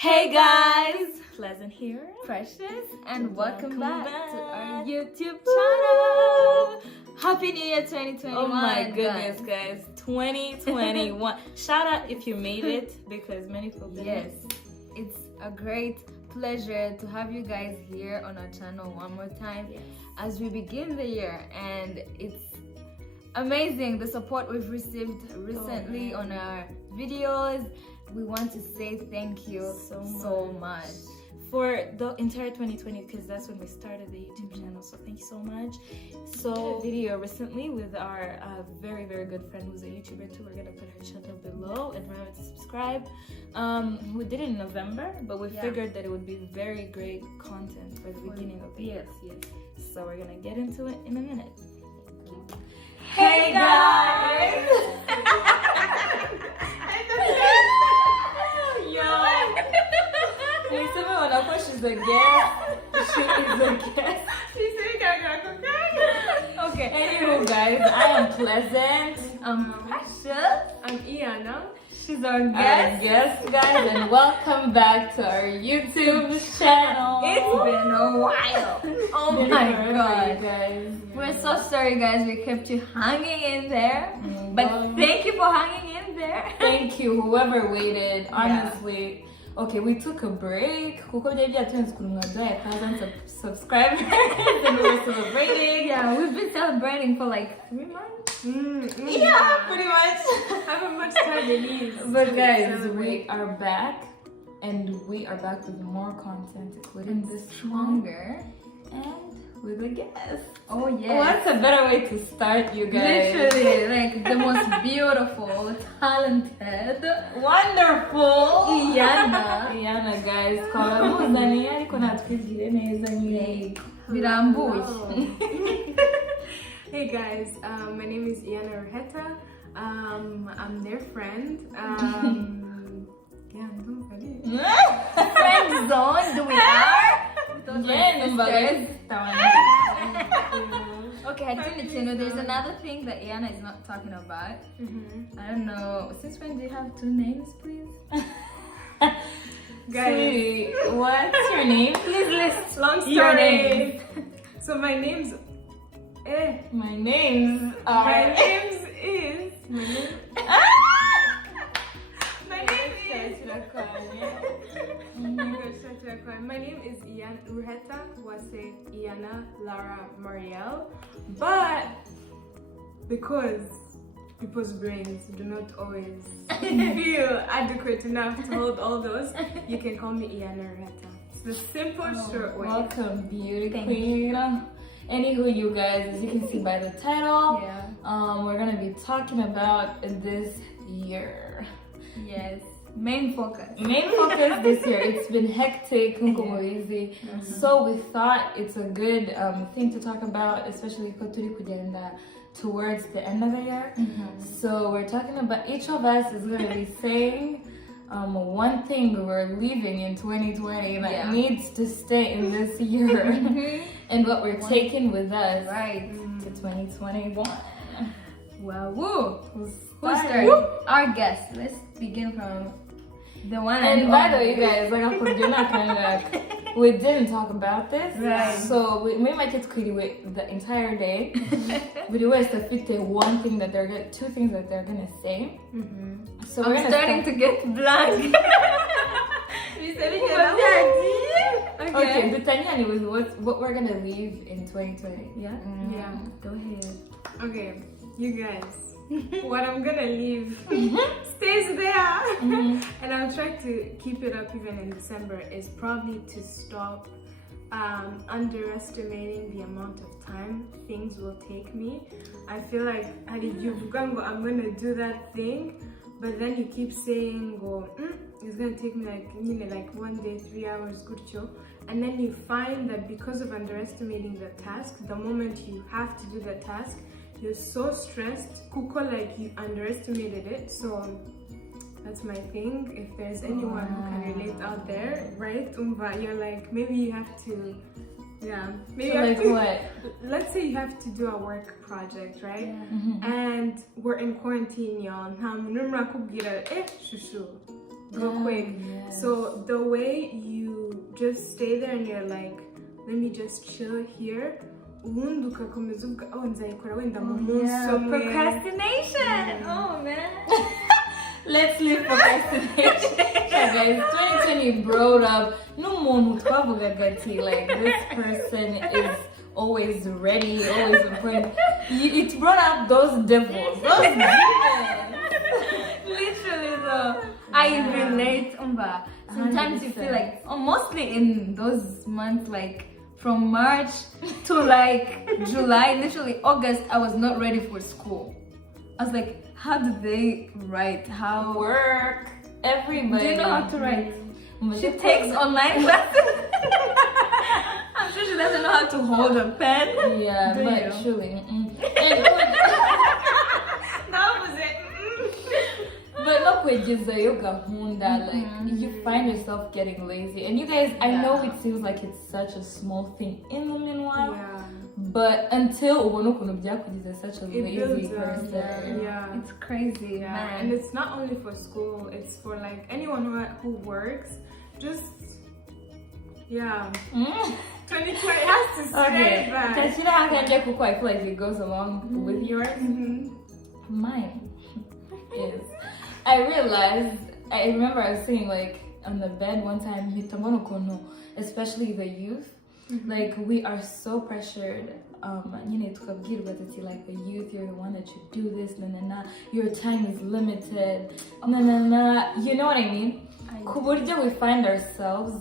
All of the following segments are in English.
Hey guys! Pleasant here. Precious, and welcome back to our YouTube Woo! channel. Happy New Year 2021. Oh my goodness, guys. 2021. Shout out if you made it because many people didn't. Yes, it's a great pleasure to have you guys here on our channel one more time as we begin the year, and it's amazing the support we've received recently on our videos. We want to say thank you so much for the entire 2020 because that's when we started the YouTube channel. So thank you so much. So a video recently with our very good friend who's a YouTuber too. We're gonna put her channel below and remember to subscribe. We did it in November, but we figured that it would be very great content for the beginning of the year. Yes. So we're gonna get into it in a minute. Hey guys! She's a guest. She is a guest. Okay, anyway, guys, I am Pleasant. I'm Precious. I'm Iana. She's our guest. Guest, guys, and welcome back to our YouTube channel. It's been a while. Oh my god, guys. We're so sorry, guys. We kept you hanging in there, but thank you for hanging in there. Thank you, whoever waited. Honestly. Okay, we took a break. Kuko byari byatunze kurunga 1,000 subscribers and we were celebrating. Yeah, we've been celebrating for like 3 months. Yeah, pretty much. Haven't much time to leave. But guys, we are back, and we are back with more content, including this Stronger. and with a guest. Oh yeah. What's a better way to start, you guys? Literally, like the most beautiful, talented, Wonderful Iana, guys. Twabamuzaniye ariko natwibwire neza nyine birambuye. Hey guys, my name is Iana Ruheta. I'm their friend. Yeah, I'm doing funny. Friend zone, do we are? Okay, I think there's another thing that Iana is not talking about. I don't know. Since when do you have 2 names, please? Guys, Sweetie, what's your name? please list. Long story. Your name. So my name's My names are. My name is My name is Ian Ruheta Wase Iana Lara Marielle, but because people's brains do not always feel adequate enough to hold all those, you can call me Iana Ruheta. It's the simple, short way. Welcome, beauty queen. Anywho, you guys, as you can see by the title, we're gonna be talking about this year. Yes. Main focus This year. It's been hectic, so we thought it's a good thing to talk about, especially towards the end of the year. So we're talking about, each of us is going to be saying one thing we're leaving in 2020 that needs to stay in this year, and what we're taking with us to 2021. Well, who's starting? Our guest. Let's begin from the one. And by the way, you guys, like I told you, not coming back. We didn't talk about this, so we might just quit the entire day. But we have to fit one thing that two things that they're gonna say. So I'm starting to get blank. Okay, but Tanya with what we're gonna leave in 2020. Yeah. Go ahead. Okay, you guys. What I'm gonna leave stays there, and I'll try to keep it up even in December, is probably to stop underestimating the amount of time things will take me. I feel like I'm gonna do that thing, but then you keep saying it's gonna take me like 1 day, 3 hours, and then you find that because of underestimating the task, the moment you have to do the task, you're so stressed, like you underestimated it. So that's my thing. If there's anyone who can relate out there, right? You're like, maybe you have to, maybe so like what? Let's say you have to do a work project, right? And we're in quarantine, y'all. Shushu. real quick. Yes. So the way you just stay there and you're like, let me just chill here, ubundi ugakomeza uvuga oh nzayikora wenda mu munsi umwe. Procrastination. Oh man. Let's leave procrastination. Yeah, guys, 2020 brought up n'umuntu twavugaga ati like this person is always ready, always important. It brought up those devils, those demons. Literally though, I relate, Umba. Sometimes you feel like, mostly in those months, like from March to like July, literally August, I was not ready for school. I was like, how do they write? How Work, everybody. do you know how to write? She takes online classes. I'm sure she doesn't know how to hold a pen. Yeah, Do but you? surely. That was it. But no kwegezayo gahunda, like you find yourself getting lazy. And you guys, I know it seems like it's such a small thing in the meanwhile, Yeah. but until ubona ukuntu byakugize such a It lazy builds person. Yeah. It's crazy, Yeah, man. and it's not only for school, it's for like anyone who works. Just, yeah. 2020 has to stay Okay, back. Tashina Hakanje Kuko, I feel like it goes along with yours. Mhm. Mine is, I remember I was sitting like on the bed one time, hitambono kono, especially the youth. Like we are so pressured. Tukabwirwa ati like the youth, you're the one that should do this, your time is limited, you know what I mean? Kuburyo we find ourselves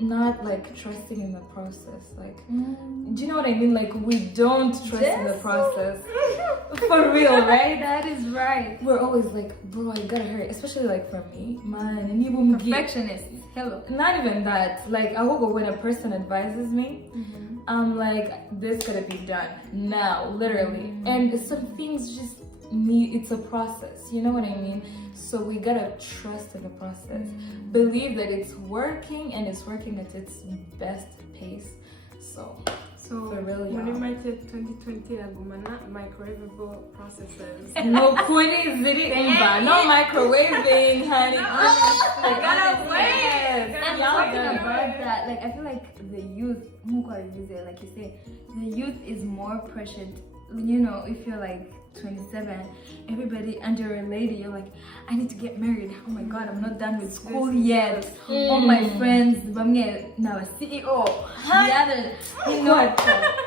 not like trusting in the process. Like, do you know what I mean? Like we don't trust in the process. For real, right? That is right. We're always like, bro, I gotta hurry. Especially like for me, man. Perfectionist. Hello. Not even that. Like I will go when a person advises me. I'm like, this gotta be done now, literally. And some things just need. It's a process. You know what I mean? So we gotta trust in the process. Believe that it's working and it's working at its best pace. So for real, when y'all. it might take 2020 agumana microwavable processes. No kuni ziri umba, no microwaving, honey. I gotta wait. And Y'all talking gotta about wait. that, like I feel like the youth, like you say, the youth is more pressured. You know, if you're like 27, everybody, and you're a lady, you're like, I need to get married. Oh my god, I'm not done with school yet. All my friends, now a CEO, the other, you know,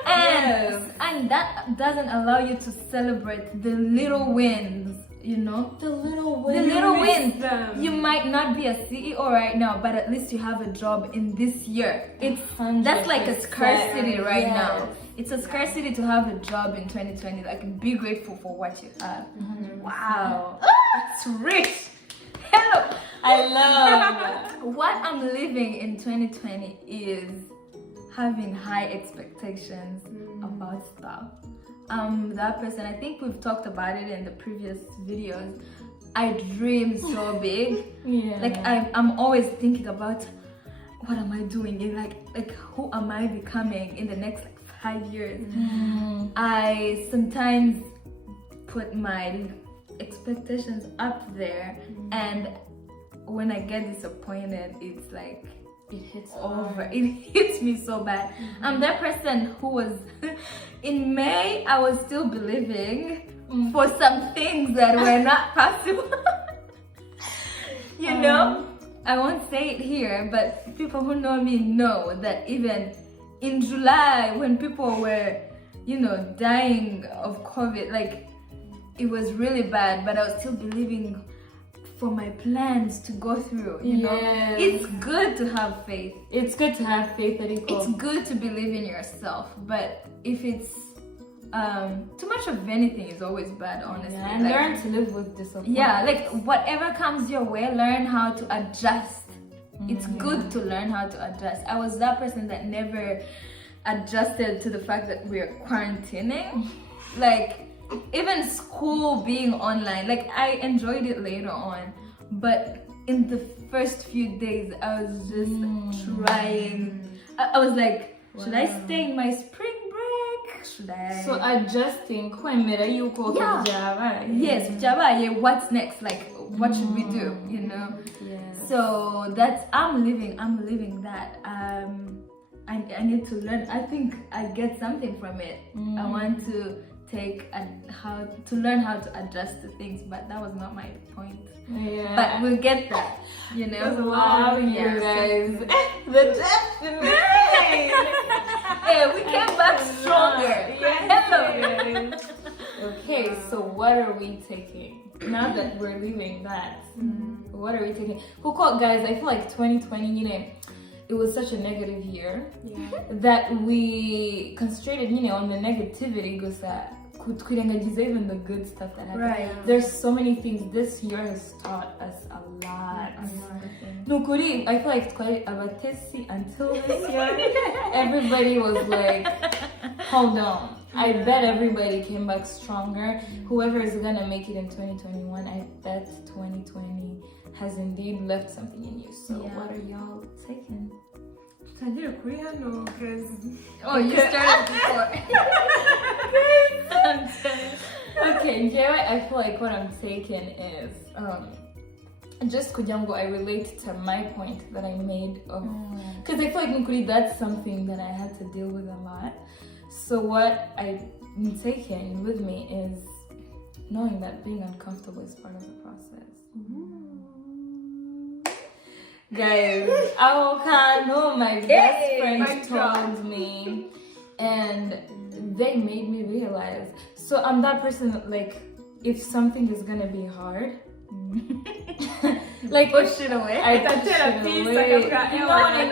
and that doesn't allow you to celebrate the little wins. You know, The little the wins. little miss wins. them. You might not be a CEO right now, but at least you have a job in this year. That's like a 100%. scarcity right Yes. now. It's a scarcity to have a job in 2020. Like, be grateful for what you have. Wow, that's rich. Hello. I love. What I'm living in 2020 is having high expectations about stuff. That person, I think we've talked about it in the previous videos. I dream so big. Yeah. Like I'm always thinking about what am I doing in like who am I becoming in the next like 5 years. I sometimes put my expectations up there, and when I get disappointed, it's like it hits over. It hits me so bad. I'm that person who was in May, I was still believing for some things that were not possible. You know, I won't say it here, but people who know me know that even in July, when people were, you know, dying of COVID, like it was really bad, but I was still believing for my plans to go through, you know. Yes. It's good to have faith. It's good to have faith that equals. It's good to believe in yourself, but if it's too much of anything is always bad, honestly. Yeah, and Like, learn to live with disappointment. yeah, like whatever comes your way, learn how to adjust. It's good to learn how to adjust. I was that person that never adjusted to the fact that we're quarantining. Like, even school being online, like I enjoyed it later on, but in the first few days I was just trying. I was like, should I stay in my spring break? Should I? So adjusting kwemera yuko Yeah. byabaye. Yes, Jabaye, what's next? Like, what should we do, you know? So that's I'm living that. I need to learn. I think I get something from it. I want to learn how to adjust to things, but that was not my point. Yeah. But we'll get that, you know. Wow, you guys. The depth in me. Yeah, we came back stronger. Hello. Okay, so what are we taking? Now that we're leaving that, what are we taking? Guys, I feel like 2020, you know, it was such a negative year that we concentrated, you know, on the negativity because even the good stuff that happened. Right. There's so many things. This year has taught us a lot. Nukuri, I feel like it's quite abatesi until this year. Everybody was like, hold on. I bet everybody came back stronger. Whoever is gonna make it in 2021, I bet 2020 has indeed left something in you. So what are y'all taking? Oh, you started before. Okay, Jerry, I feel like what I'm taking is just kujango I relate to my point that I made of because I feel like Nukuri, that's something that I had to deal with a lot. So what I'm taking with me is knowing that being uncomfortable is part of the process. Guys, Awokano, my best friend told me, and they made me realize. So I'm that person that, like, if something is gonna be hard, like Push it away. I push it away.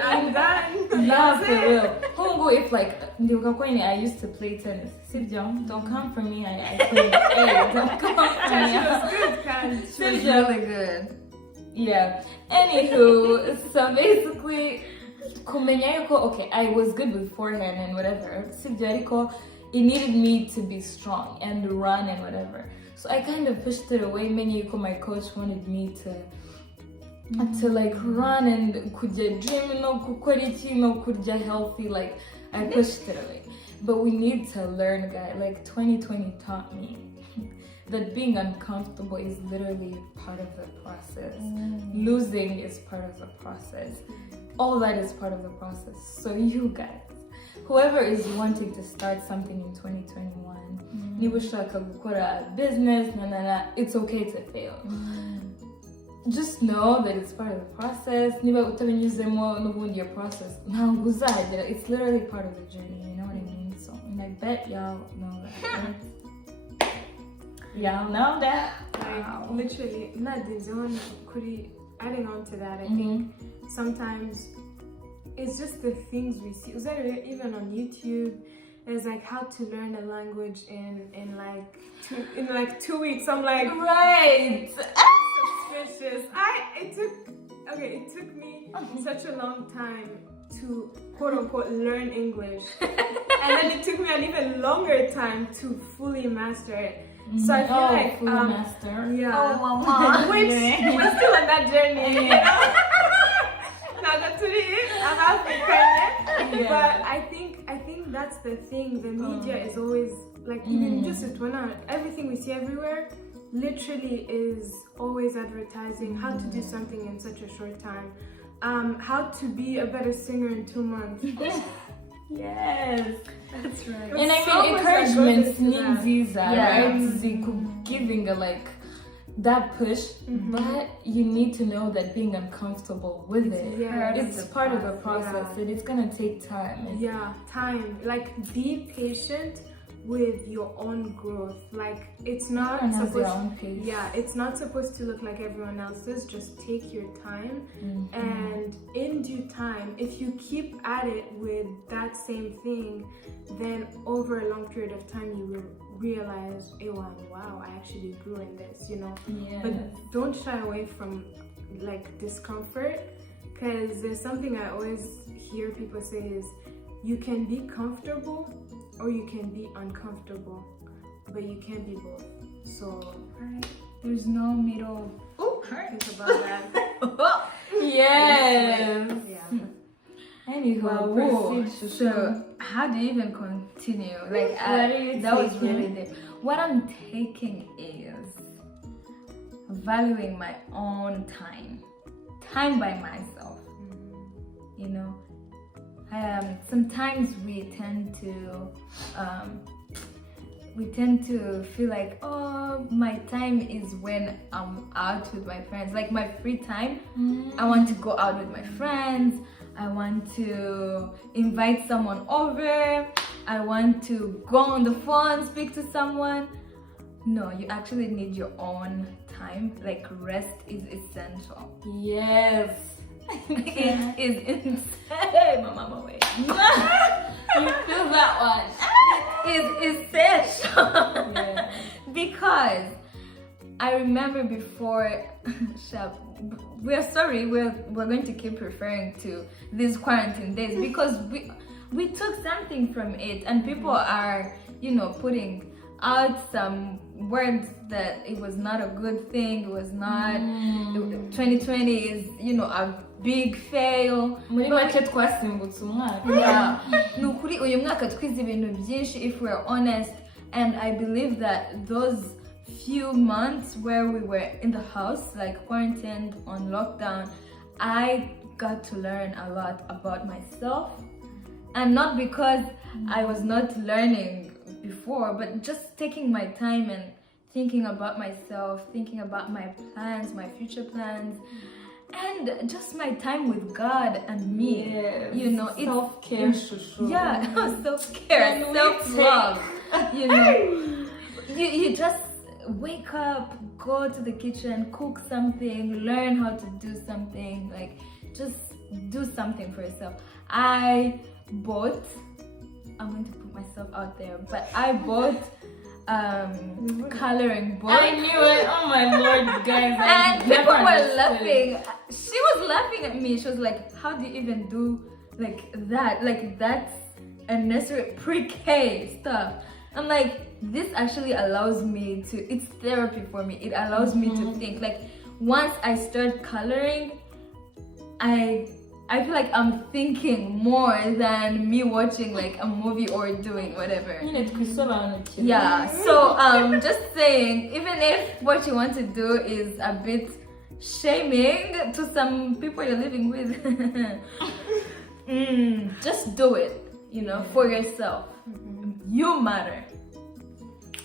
I'm done. Yeah, for real. Hongo, if like I used to play tennis. Sibjong, don't come for me. I played. Hey, don't come for me. She was really good. Yeah. Anywho, so basically, kumenya yuko, okay, I was good with forehand and whatever. Sibjo ariko, it needed me to be strong and run and whatever. So I kind of pushed it away. Many yuko, my coach wanted me to like run and kuja dream no kukoriki no kuja healthy. Like I pushed it away. But we need to learn, guys. Like 2020 taught me that being uncomfortable is literally part of the process. Losing is part of the process. All that is part of the process. So you guys, whoever is wanting to start something in 2021, niba ushaka gukora business, it's okay to fail. Just know that it's part of the process. Niba utabinyuzemo n'ubundi your process, ntabwo uzahagera. It's literally part of the journey, you know what I mean? So, and I bet y'all know that. Y'all know that. Like, literally, adding on to that, I think sometimes it's just the things we see. Even on YouTube, there's like how to learn a language in like 2 weeks. I'm like, right. Suspicious. It took me such a long time to quote unquote learn English, and then it took me an even longer time to fully master it. So I feel like master. Yeah. Oh, mama. Which we're still on that journey. You know? Now that I'm African, but I think that's the thing. The media is always like even just everything we see everywhere literally is always advertising how to do something in such a short time, how to be a better singer in 2 months. Yes, that's right. And I mean, encouragement needs right? Giving a like that push, but you need to know that being uncomfortable with it, it's part of the process, and it's gonna take time. Time. Like, be patient with your own growth. Like, it's not it's not supposed to look like everyone else's. Just take your time, and in due time, if you keep at it with that same thing, then over a long period of time you will realize, hey, wow, I actually grew in this, you know. But don't shy away from like discomfort, because there's something I always hear people say is, you can be comfortable or you can be uncomfortable, but you can't be both. So there's no middle. Think about that. Yes. Anywho, so how do you even continue? Like, that was really deep. What I'm taking is, valuing my own time by myself. You know, sometimes we tend to feel like, oh, my time is when I'm out with my friends, like my free time. I want to go out with my friends, I want to invite someone over, I want to go on the phone, speak to someone. No, you actually need your own time. Like, rest is essential. Yes. It is insane. My mama, wait. You feel that one. It is essential. Yeah. Because I remember before, we're going to keep referring to these quarantine days because we took something from it, and people are, you know, putting out some words that it was not a good thing, it was not 2020 is, you know, a big fail. Muri make twasimbutse umwaka. Yeah. Nukuri uyu mwaka twize ibintu byinshi, if we're honest, and I believe that those few months where we were in the house, like quarantined on lockdown, I got to learn a lot about myself. And not because I was not learning before, but just taking my time and thinking about myself, thinking about my plans, my future plans, and just my time with God and me. Yes. You know, it's self-care, shushu. yeah, self-care, self-love. You know, you just wake up, go to the kitchen, cook something, learn how to do something, like just do something for yourself. I'm going to put myself out there, but I bought coloring book. I knew it. Oh my Lord, guys. And people were laughing. She was laughing at me. She was like, how do you even do like that? Like, that's unnecessary pre-K stuff. I'm like, this actually allows me to, it's therapy for me. It allows me to think. Like, once I start coloring, I feel like I'm thinking more than me watching like a movie or doing whatever. Yeah, so just saying, even if what you want to do is a bit shaming to some people you're living with, just do it, you know, for yourself. You matter.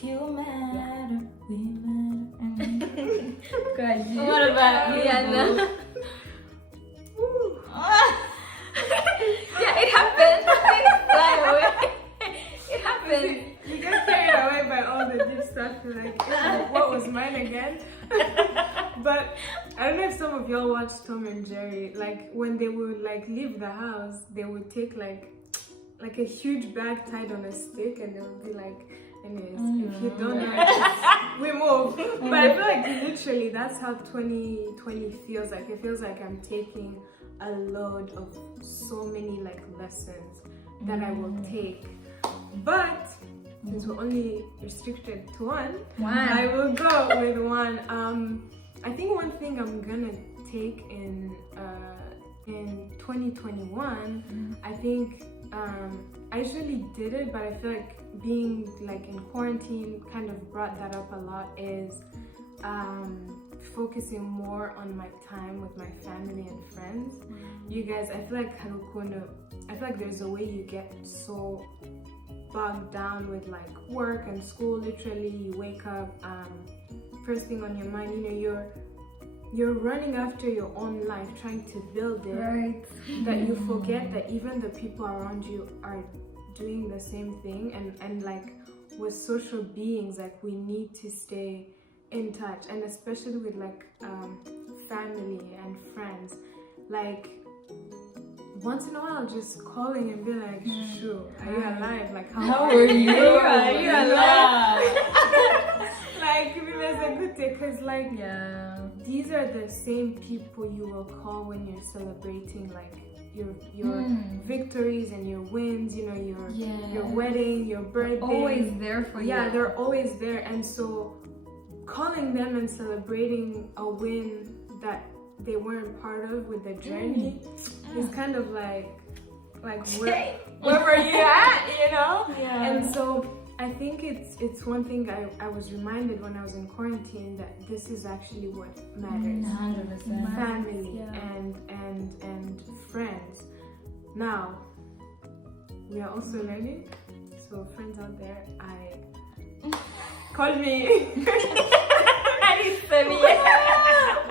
You matter, we matter. God, What about you? Yeah, yeah, it happened. Things fly away. It happened. You get carried away by all the deep stuff. You're like, "Ew, what was mine again?" But I don't know if some of y'all watch Tom and Jerry. Like, when they would like leave the house, they would take like a huge bag tied on a stick, and they would be like, anyways, if you don't know, just, we move. But I feel like literally that's how 2020 feels like. It feels like I'm taking a load of so many like lessons that I will take. But since we're only restricted to one, I will go with one. I think one thing I'm gonna take in 2021, I think I usually did it, but I feel like being like in quarantine kind of brought that up a lot, is focusing more on my time with my family and friends. You guys, I feel like there's a way you get so bogged down with like work and school. Literally, you wake up, first thing on your mind, you know, you're running after your own life, trying to build it, Right. that you forget that even the people around you are doing the same thing. And like, we're social beings, like we need to stay in touch, and especially with like family and friends, like once in a while just calling and be like, Shushu, are you alive? Like, How are you? Are you alive? Like, give me a good day, because like, Yeah. these are the same people you will call when you're celebrating like your victories and your wins, you know, your wedding, your birthday. Always there for you. Yeah, they're always there. And so calling them and celebrating a win that they weren't part of with the journey is kind of like where were you at, you know? Yeah. And so I think it's one thing I was reminded when I was in quarantine that this is actually what matters. 100%. Family Yeah. and friends. Now we are also learning. So friends out there, call me.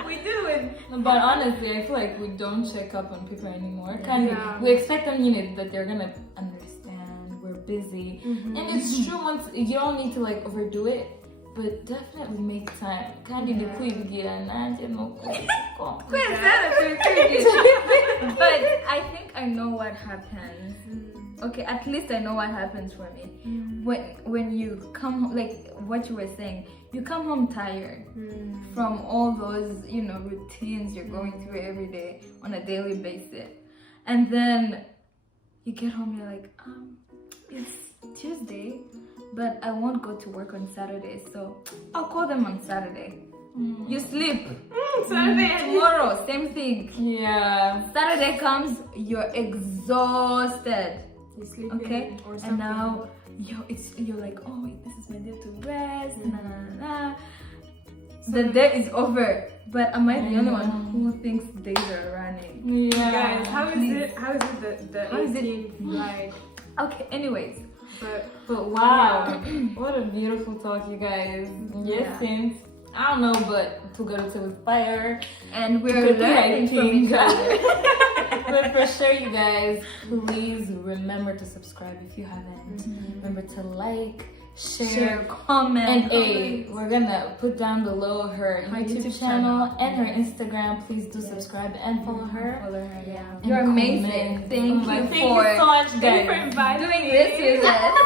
We do it. But honestly, I feel like we don't check up on people anymore. Kind Yeah. of, we expect them, you know, that they're gonna understand. We're busy, and it's true. Once you don't need to like overdo it, but definitely make time. Kind of But I think I know what happens. Okay, at least I know what happens for me. When you come home, like what you were saying, you come home tired from all those, you know, routines you're going through every day on a daily basis. And then you get home, you're like, it's Tuesday, but I won't go to work on Saturday, so I'll call them on Saturday. You sleep. Saturday. Tomorrow, same thing. Yeah. Saturday comes, you're exhausted. You sleep Okay, or something. and now you're like, oh wait, this is my day to rest. Nah, nah, nah. The day is over, but am I the only one who thinks days are running? Yeah. Guys, how is Please. it? How is it the How is it? 18th like? Okay, anyways, But wow, what a beautiful talk, you guys. Yes, Yeah. since I don't know, but to go to with fire. and we're Good learning from hiking. each other. But for sure, you guys, please remember to subscribe if you haven't. Remember to like, share, comment, and we're gonna put down below her YouTube channel and her Instagram. Please do subscribe and follow her. Follow her, yeah. And You're amazing. comment. Thank Thank you you for so much, Thank you for guys. inviting doing me. this with us.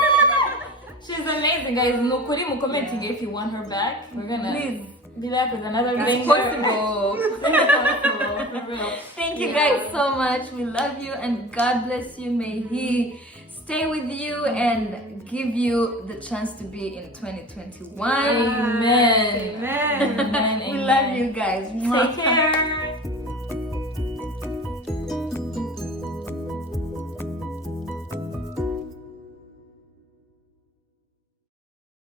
She's amazing, guys. No kuri commenting if you want her back. We're gonna Please, be back with another it's banger. possible. For real. Thank you guys so much. We love you and God bless you. May He stay with you and give you the chance to be in 2021. Amen. Amen. Amen. We love you guys. Take care.